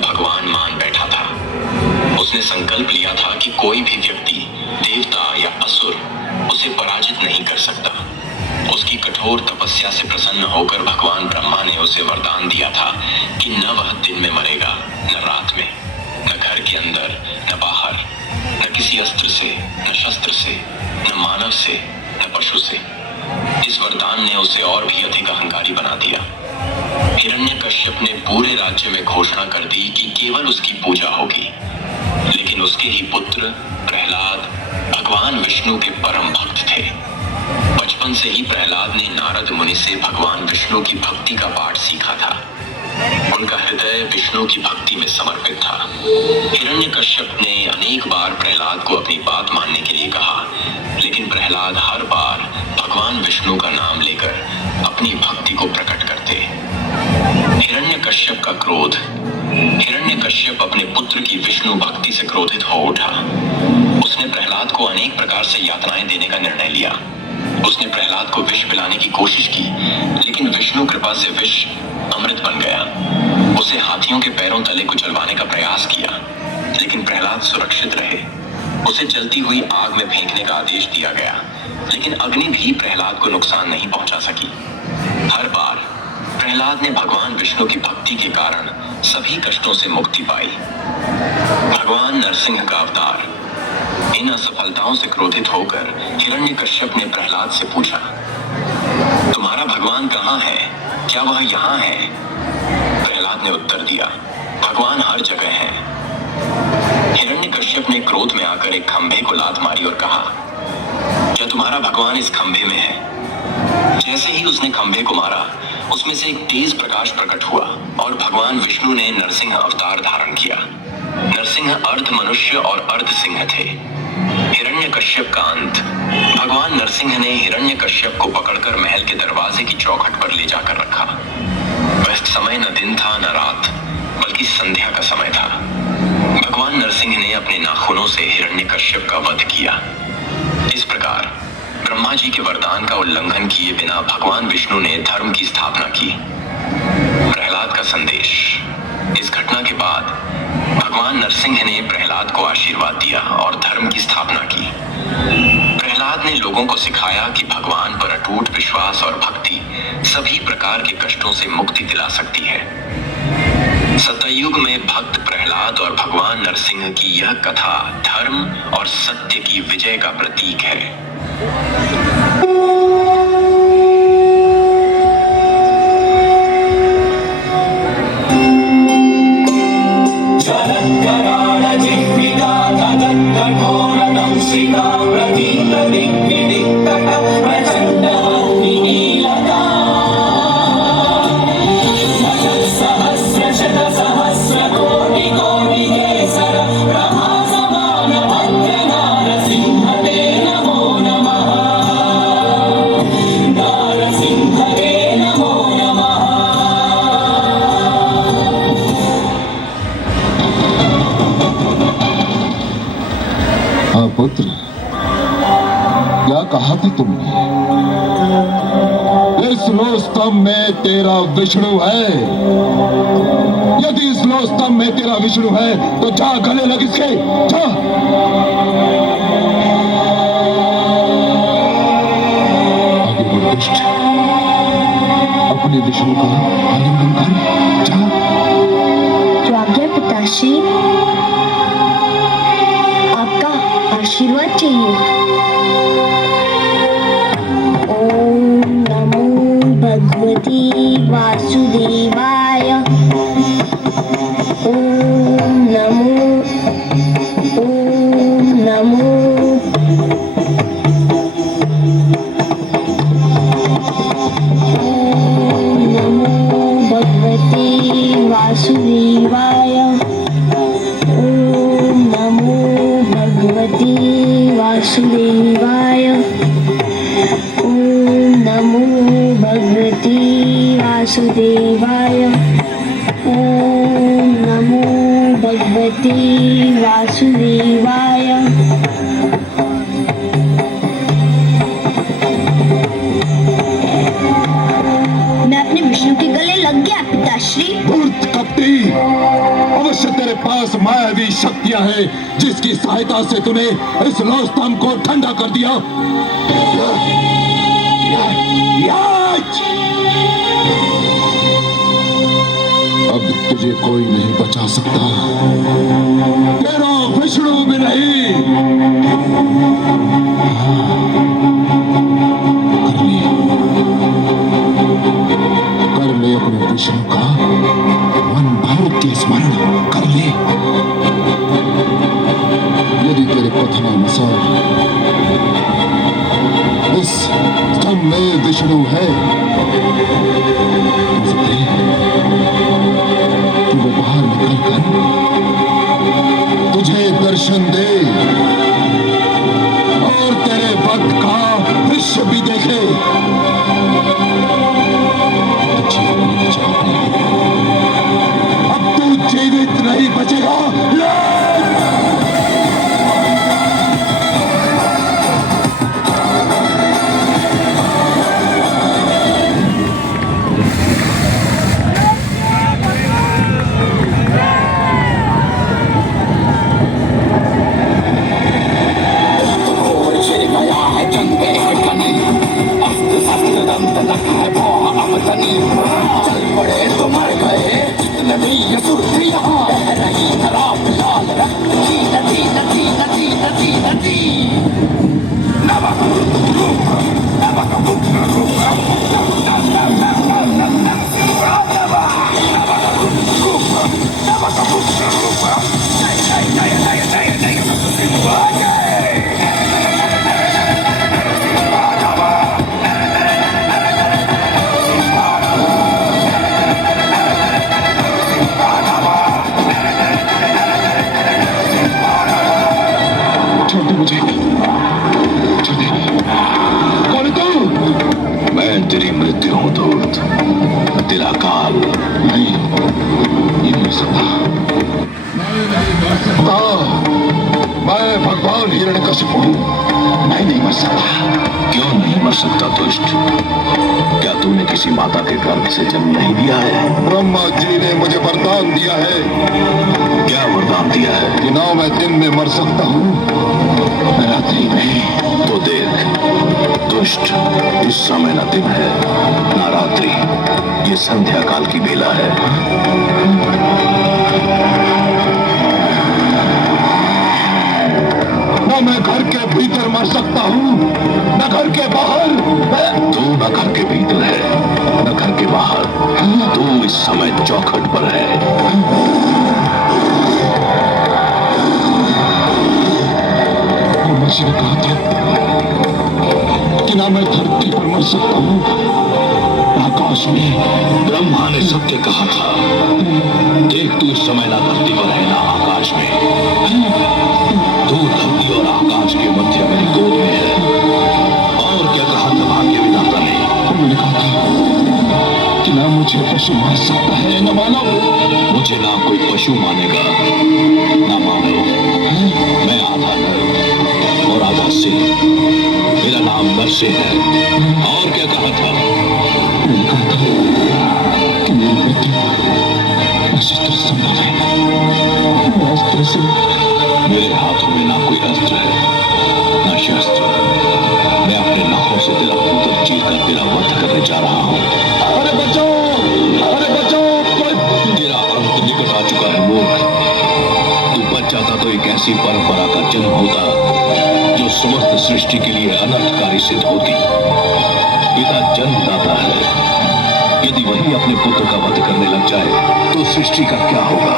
भगवान मान बैठा था। उसने संकल्प लिया था कि कोई भी व्यक्ति, देवता या असुर उसे पराजित नहीं कर सकता। उसकी कठोर तपस्या से प्रसन्न होकर भगवान ब्रह्मा ने उसे वरदान दिया था कि न वह दिन में मरेगा, न रात में, न घर के अंदर, न बाहर, न किसी अस्त्र से, न शस्त्र से, न मानव से, न पशु से। इस वरदान ने उसे और भी अधिक अहंकारी बना दिया। हिरण्यकश्यप ने पूरे राज्य में घोषणा कर दी कि केवल उसकी पूजा होगी। लेकिन उसके ही पुत्र प्रहलाद भगवान विष्णु के परम भक्त थे। बचपन से ही प्रहलाद ने नारद मुनि से भगवान विष्णु की भक्ति का पाठ सीखा था। उनका हृदय विष्णु की भक्ति में समर्पित था। हिरण्यकश्यप ने अनेक बार प्रहलाद को अपनी बात मानने के लिए कहा, लेकिन प्रहलाद हर बार भगवान विष्णु का नाम लेकर अपनी भक्ति को प्रकट करते। हिरण्यकश्यप का क्रोध। हिरण्यकश्यप अपने पुत्र की विष्णु भक्ति से क्रोधित हो उठा। उसने प्रहलाद को अनेक प्रकार से यातनाएं देने का निर्णय लिया। उसने प्रहलाद को विष पिलाने की कोशिश की, लेकिन विष्णु कृपा से विष अमृत बन गया। उसे हाथियों के पैरों तले कुचलवाने का प्रयास किया, लेकिन प्रहलाद सुरक्षित रहे। उसे जलती हुई आग में फेंकने का आदेश दिया गया, लेकिन अग्नि भी प्रहलाद को नुकसान नहीं पहुंचा सकी। हर बार प्रहलाद ने भगवान विष्णु की भक्ति के कारण सभी कष्टों से मुक्ति पाई। भगवान नरसिंह का अवतार। इन असफलताओं से क्रोधित होकर हिरण्यकश्यप ने प्रहलाद से पूछा, तुम्हारा भगवान कहाँ है? क्या वह यहाँ है? प्रहलाद ने उत्तर दिया, भगवान हर जगह है। हिरण्यकश्यप ने क्रोध में आकर एक खंभे को लात मारी और कहा, क्या तुम्हारा भगवान इस खंभे में है? जैसे ही उसने खंभे को मारा, उसमें से एक तेज प्रकाश प्रकट हुआ और भगवान विष्णु ने नरसिंह अवतार धारण किया। नरसिंह अर्ध मनुष्य और अर्ध सिंह थे। हिरण्यकश्यप का अंत। भगवान नरसिंह ने हिरण्यकश्यप को पकड़कर महल के दरवाजे की चौखट पर ले जाकर रखा। वह समय न दिन था न रात, बल्कि संध्या का समय था। भगवान नरसिंह ने अपने नाखूनों से हिरण्यकश्यप का वध किया। इस प्रकार ब्रह्मा जी के वरदान का उल्लंघन किए बिना भगवान विष्णु ने धर्म की स्थापना की। प्रहलाद का संदेश। इस घटना के बाद भगवान नरसिंह ने प्रहलाद को आशीर्वाद दिया और धर्म की स्थापना की। प्रहलाद ने लोगों को सिखाया कि भगवान पर अटूट विश्वास और भक्ति सभी प्रकार के कष्टों से मुक्ति दिला सकती है। सतयुग में भक्त प्रहलाद और भगवान नरसिंह की यह कथा धर्म और सत्य की विजय का प्रतीक है। पुत्र, क्या कहा था तुमने? इस लोस्तंभ में तेरा विष्णु है। यदि इस लोस्तंभ में तेरा विष्णु है तो जा गले लग इसके, जा। आगे बढ़ दुष्ट, अपने विष्णु का आलिंगन कर, जा। जो आज्ञा पिताश्री, आशीर्वाद चाहिए। ओम नमो भगवती वासुदेवाय। ओम नमो भगवते वासुदेवाय। ओम नमो भगवते वासुदेवाय। ओम नमो भगवते वासुदेवाय। ओम नमो भगवते वासुदेवाय। मैं अपने विष्णु के गले लग गया पिताश्री। कपटी, अब अवश्य तेरे पास मायावी शक्तियां हैं जिसकी सहायता से तूने इस रोस्तम को ठंडा कर दिया। अब तुझे कोई नहीं बचा सकता, तेरा विष्णु भी नहीं। कर ले अपने विष्णु का मन भर के स्मरण कर ले। यदि तेरे कथनानुसार इस स्तंभ में विष्णु है तो वो बाहर निकलकर तुझे दर्शन दे और तेरे भक्त का दृश्य भी देखे। अब तू जीवित नहीं बचेगा। चल पड़े तो मर गए जितने भी ये सुरती यहाँ बह रही शराब लाल रंग की नदी नदी नदी नदी नदी नमक रूप नमक रूप तेरी मृत्यु हूं दूत, तेरा काल नहीं, ये नहीं सकता। मैं नहीं मर सकता। मैं भगवान हिरण्यकशिपु हूं, मैं नहीं मर सकता। क्यों नहीं मर सकता दुष्ट? क्या तूने किसी माता के गर्भ से जन्म नहीं लिया है? ब्रह्मा जी ने मुझे वरदान दिया है। क्या वरदान दिया है? कि ना मैं दिन में मर सकता हूँ रात्रि में। तो देख दुष्ट, इस समय न दिन है न रात्रि, ये संध्या काल की बेला है। न मैं घर के भीतर मर सकता हूँ न घर के बाहर। तू न घर के भीतर है न घर के बाहर, तू इस समय चौखट पर है। मुझे कहा था कि ना मैं धरती पर मर सकता हूँ आकाश में। ब्रह्मा ने सत्य कहा था। देख तू इस समय ना धरती पर है ना आकाश में, तू धरती और आकाश के मध्य मेरी गोद में है। और क्या कहा था भाग्य विधाता ने? उन्होंने कहा था कि ना मुझे पशु मार सकता है न मानव। मुझे ना कोई पशु मानेगा ना मानव। मैं आधा नर और आधा सिंह, मेरा नाम नरसिंह है। और क्या कहा था? मैंने कहा था कि मेरी मृत्यु अस्त्र संभव है। अस्त्र से मेरे हाथों में ना कोई अस्त्र है ना शस्त्र। मैं अपने नखों से तेरा पुत्र चीर कर तेरा वध करने जा रहा हूँ। अरे बचाओ, अरे बचाओ। तेरा अंत निकट आ चुका है मूर्ख। तू बच जाता तो एक ऐसी परंपरा का जन्म होता जो समस्त सृष्टि के लिए अनर्थकारी सिद्ध होती। पिता जन्मदाता है, यदि वही अपने पुत्र का वध करने लग जाए तो सृष्टि का क्या होगा?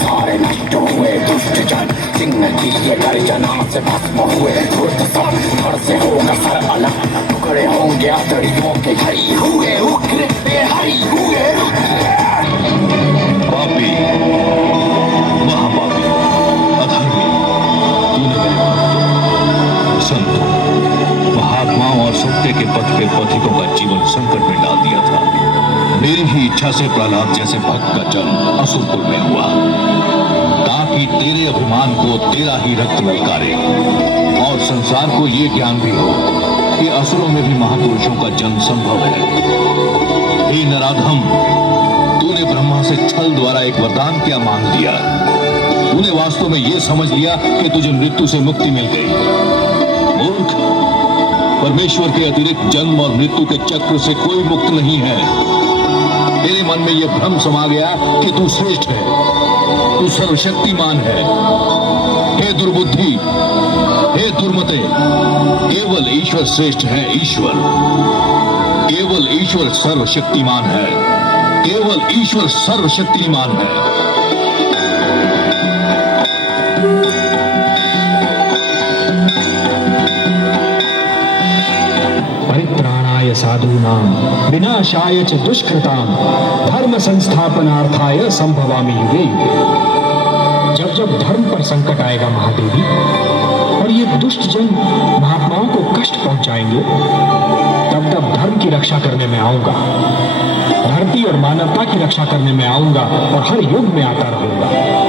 सारे नष्ट हुए दुष्ट जन, सिंह की ये गर्जना से भस्म हुए। धड़ से होगा सर अलग, टुकड़े होंगे आतड़ियों के हरी हुए उग्र बेहरी हुए। पापी, महापापी, अधर्मी, तूने मेरे भक्तों, संतों, महात्माओं और और सत्य के पथ पे पथिकों का जीवन संकट में डाल दिया था। मेरी ही इच्छा से प्रहलाद जैसे भक्त का जन्म असुरपुर में हुआ, ताकि तेरे अभिमान को तेरा ही रक्त ललकारे और संसार को ये ज्ञान भी हो कि असुरों में भी महापुरुषों का जन्म संभव है। हे नराधम, तूने ब्रह्मा से छल द्वारा एक वरदान क्या मांग लिया? तूने वास्तव में यह समझ लिया कि तुझे मृत्यु से मुक्ति मिल गई। मूर्ख, परमेश्वर के अतिरिक्त जन्म और मृत्यु के चक्र से कोई मुक्त नहीं है। तेरे मन में यह भ्रम समा गया कि तू श्रेष्ठ है, तू सर्वशक्तिमान है। हे दुर्बुद्धि, हे दुर्मते, केवल ईश्वर श्रेष्ठ है। ईश्वर, केवल ईश्वर सर्वशक्तिमान है, केवल ईश्वर सर्वशक्तिमान है। परित्राणाय साधूनां विनाशाय च दुष्कृतां धर्म संस्थापनार्थाय संभवामि युगे युगे। जब जब धर्म पर संकट आएगा महादेवी, और ये दुष्ट जन महात्माओं को कष्ट पहुंचाएंगे, तब तब धर्म की रक्षा करने में आऊंगा, धरती और मानवता की रक्षा करने में आऊंगा और हर युग में आता रहूंगा।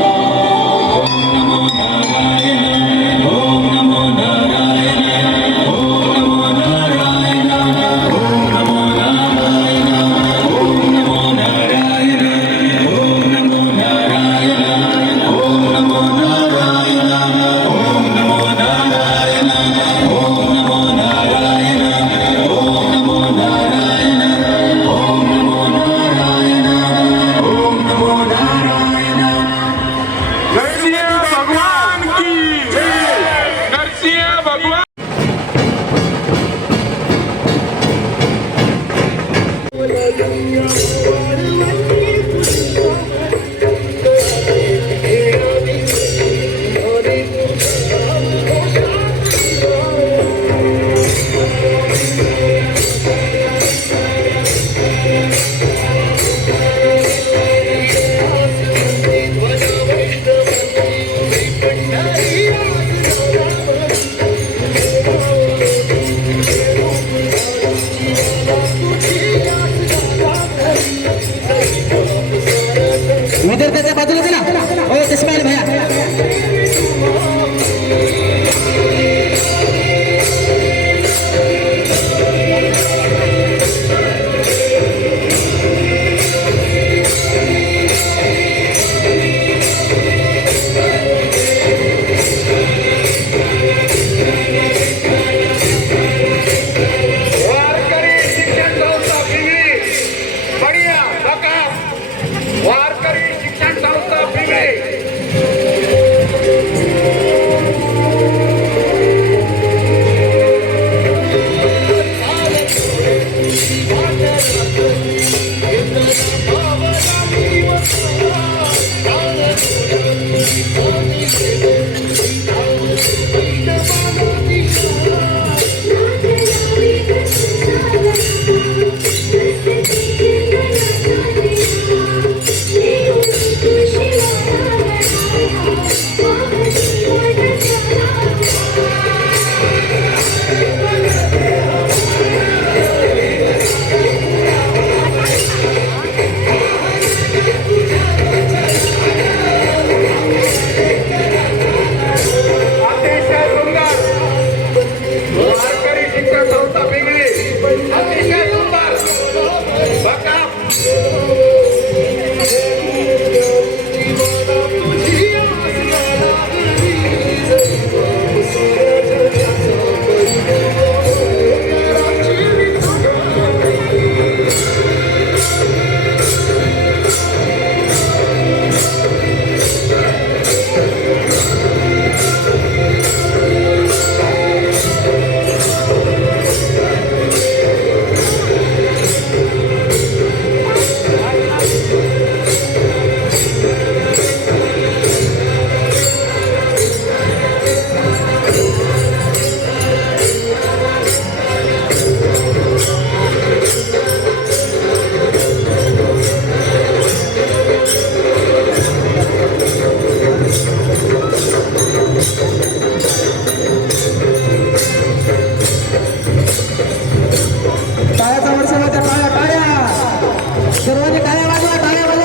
वर्षाच्या टाळ्या टाळ्या सर्वांनी टाळ्या वाजवा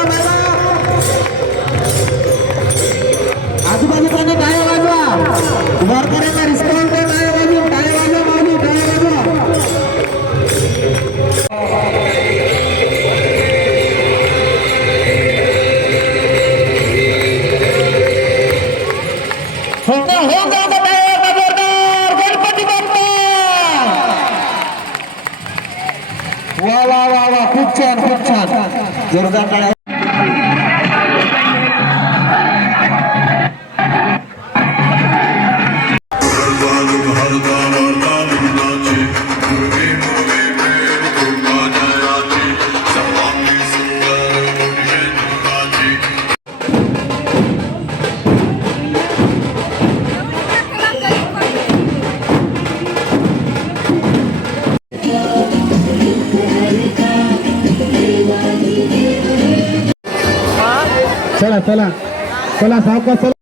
मारा आजूबाजूला टाळ्या वाजवा वारकऱ्यांना रिस्पॉन्स द्या टाळ्या वाजवा माऊली टाळ्या वाजवा वा वा वा वा खूप छान जोरदार टाळ्या चला सावकाश चला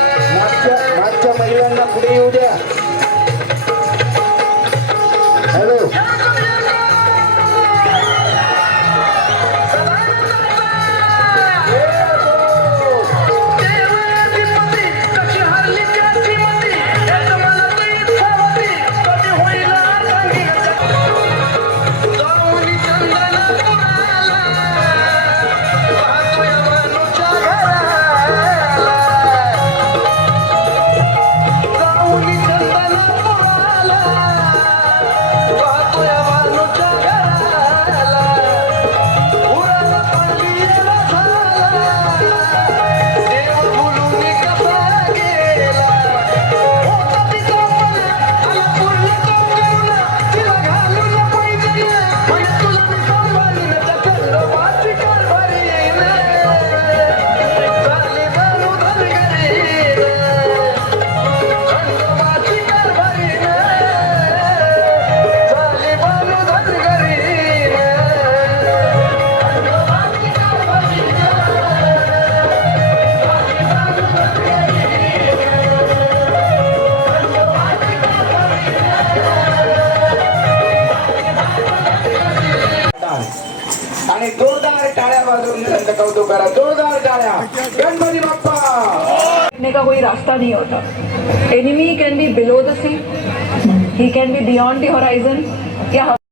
मागच्या महिलांना पुढे येऊ द्या हॅलो आणि जोरदार टाळ्या वाजवून त्यांचं कौतुक करा जोरदार टाळ्या गणपती बाप्पा ने का कोई रास्ता नहीं होता enemy can be below the sea he can be beyond the horizon या